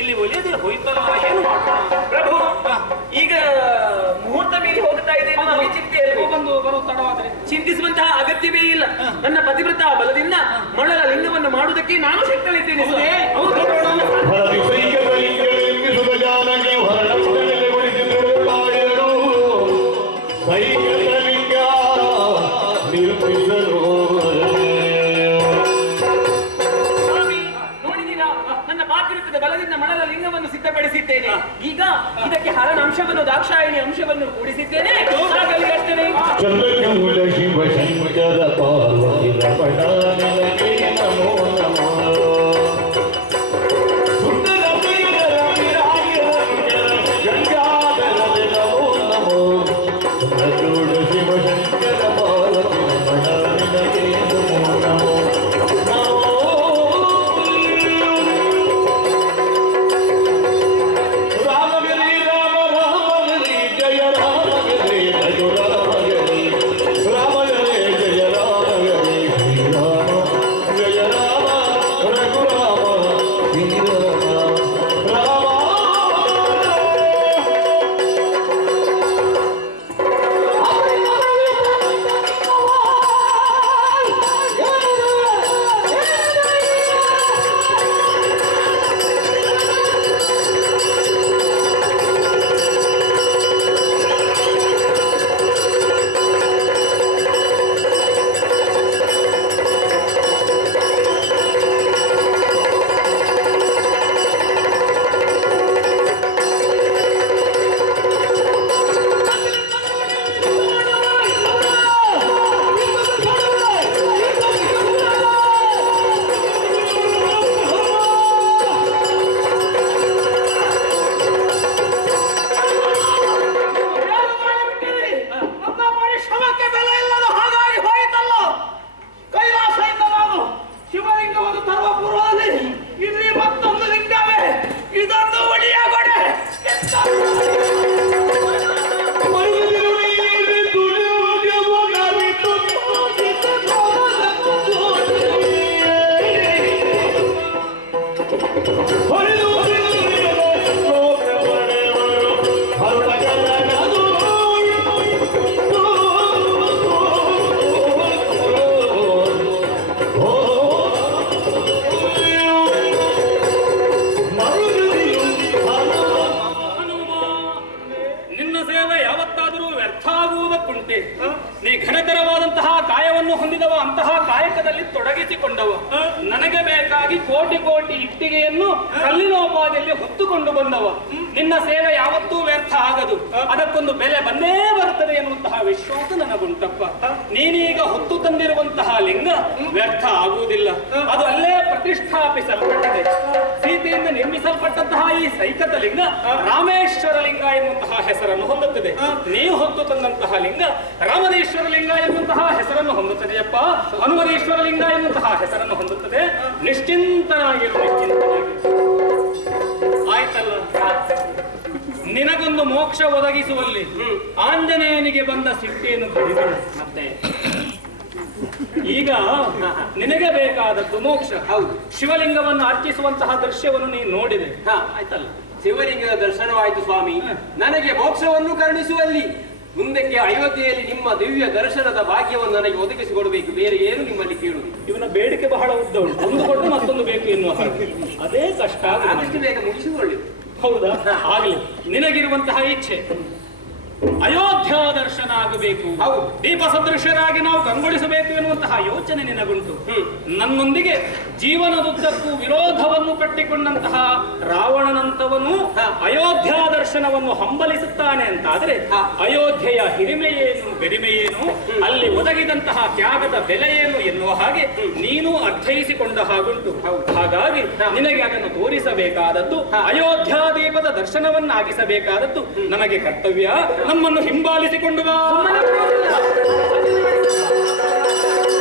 ಇಲ್ಲಿ ಒಲಿಯದೆ ಹೋಯ್ತಲ್ಲ, ಏನು ಮಾಡೋಣ ಪ್ರಭು? ಈಗ ಮುಹೂರ್ತ ಮೀರಿ ಹೋಗ್ತಾ ಇದೆ, ಚಿಂತೆ ಬರುವ ತಡವಾದ್ರೆ ಚಿಂತಿಸುವಂತಹ ಅಗತ್ಯವೇ ಇಲ್ಲ. ನನ್ನ ಪತಿವ್ರತ ಬಲದಿಂದ ಮಳಲ ಲಿಂಗವನ್ನು ಮಾಡುವುದಕ್ಕೆ ನಾನು ಶಕ್ತಳಿದ್ದೇನೆ. ಮಣಲ ಲಿಂಗವನ್ನು ಸಿದ್ಧಪಡಿಸಿದ್ದೇನೆ. ಈಗ ಇದಕ್ಕೆ ಹರನ ಅಂಶವನ್ನು ದಾಕ್ಷಾಯಿಣಿ ಅಂಶವನ್ನು ಕೂಡಿಸಿದ್ದೇನೆ. ನೀ ಘನಕರವಾದಂತಹ ಕಾಯವನ್ನು ಹೊಂದಿದವ, ಅಂತಹ ಕಾಯಕದಲ್ಲಿ ತೊಡಗಿಸಿಕೊಂಡವ. ನನಗೆ ಬೇಕಾಗಿ ಕೋಟಿ ಕೋಟಿ ಇಟ್ಟಿಗೆಯನ್ನು ಕಲ್ಲಿನೋಪಾದಿಯಲ್ಲಿ ಹೊತ್ತುಕೊಂಡು ಬಂದವ. ನಿನ್ನ ಸೇವೆ ಯಾವತ್ತೂ ವ್ಯರ್ಥ ಆಗದು, ಅದಕ್ಕೊಂದು ಬೆಲೆ ಬಂದೇ ಬರುತ್ತದೆ ಎನ್ನುವಂತಹ ವಿಶ್ವಾಸ ನನಗುಂಟಪ್ಪ. ನೀನೀಗ ಹೊತ್ತು ತಂದಿರುವಂತಹ ಲಿಂಗ ವ್ಯರ್ಥ ಆಗುವುದಿಲ್ಲ, ಅದು ಅಲ್ಲೇ ಪ್ರತಿಷ್ಠಾಪಿಸಲ್ಪಟ್ಟಿದೆ. ಸೀತೆಯಿಂದ ನಿರ್ಮಿಸಲ್ಪಟ್ಟಂತಹ ಈ ಸೈಕತ ಲಿಂಗ ರಾಮೇಶ್ವರ ಲಿಂಗ ಎನ್ನುವಂತಹ ಹೆಸರನ್ನು ಹೊಂದುತ್ತದೆ. ನೀವು ಹೊತ್ತು ತಂದಂತಹ ಲಿಂಗ ರಾಮದೇಶ್ವರ ಲಿಂಗ ಎನ್ನುವಂತಹ ಹೆಸರನ್ನು ಹೊಂದುತ್ತದೆಯಪ್ಪ. ಹನುಮದೇಶ್ವರ ಲಿಂಗ ಎನ್ನುವಂತಹ ಹೆಸರನ್ನು ಹೊಂದುತ್ತದೆ. ನಿಶ್ಚಿಂತನಾಗಿರು, ಆಯ್ತಲ್ಲ. ನಿನಗೊಂದು ಮೋಕ್ಷ ಒದಗಿಸುವಲ್ಲಿ ಆಂಜನೇಯನಿಗೆ ಬಂದ ಸಿಟ್ಟೇನು ಕಡಿಮೆ. ಮತ್ತೆ ಈಗ ನಿನಗೆ ಬೇಕಾದದ್ದು ಮೋಕ್ಷ. ಹೌದು, ಶಿವಲಿಂಗವನ್ನು ಅರ್ಚಿಸುವಂತಹ ದೃಶ್ಯವನ್ನು ನೀನು ನೋಡಿದೆ. ಆಯ್ತಲ್ಲ, ಶಿವಲಿಂಗದ ದರ್ಶನವಾಯಿತು ಸ್ವಾಮಿ. ನನಗೆ ಮೋಕ್ಷವನ್ನು ಕರುಣಿಸುವಲ್ಲಿ ಮುಂದಕ್ಕೆ ಅಯೋಧ್ಯೆಯಲ್ಲಿ ನಿಮ್ಮ ದಿವ್ಯ ದರ್ಶನದ ಭಾಗ್ಯವನ್ನು ನನಗೆ ಒದಗಿಸಿಕೊಡಬೇಕು. ಬೇರೆ ಏನು ನಿಮ್ಮಲ್ಲಿ ಕೇಳುವುದು? ಇವನ ಬೇಡಿಕೆ ಬಹಳ ಉದ್ದ ಉಂಟು, ಒಂದು ಕೊಟ್ಟು ಮತ್ತೊಂದು ಬೇಕು ಎನ್ನುವ ಹಾಗೆ. ಅದೇ ಕಷ್ಟ. ಆದಷ್ಟು ಬೇಗ ಮುಗಿಸಿಕೊಳ್ಳಿ. ಹೌದಾ? ಆಗಲಿ. ನಿನಗಿರುವಂತಹ ಇಚ್ಛೆ ಅಯೋಧ್ಯ ದರ್ಶನ ಆಗಬೇಕು, ದೀಪ ಸದೃಶ್ಯರಾಗಿ ನಾವು ಕಂಗೊಳಿಸಬೇಕು ಎನ್ನುವಂತಹ ಯೋಚನೆ ನಿನಗುಂಟು. ನನ್ನೊಂದಿಗೆ ಜೀವನದುದ್ದಕ್ಕೂ ವಿರೋಧವನ್ನು ಕಟ್ಟಿಕೊಂಡಂತಹ ರಾವಣನಂತವನು ಅಯೋಧ್ಯ ದರ್ಶನವನ್ನು ಹಂಬಲಿಸುತ್ತಾನೆ ಅಂತಾದ್ರೆ ಅಯೋಧ್ಯೆಯ ಹಿರಿಮೆಯೇನು ಬೆರಿಮೆಯೇನು, ಅಲ್ಲಿ ಒದಗಿದಂತಹ ತ್ಯಾಗದ ಬೆಲೆ ಏನು ಎನ್ನುವ ಹಾಗೆ ನೀನು ಅರ್ಥೈಸಿಕೊಂಡ ಹಾಗುಂಟು. ಹಾಗಾಗಿ ನಿನಗೆ ಅದನ್ನು ತೋರಿಸಬೇಕಾದದ್ದು, ಅಯೋಧ್ಯ ದೀಪದ ದರ್ಶನವನ್ನಾಗಿಸಬೇಕಾದದ್ದು ನಮಗೆ ಕರ್ತವ್ಯ. ನಮ್ಮನ್ನು ಹಿಂಬಾಲಿಸಿಕೊಂಡು ಬಾ.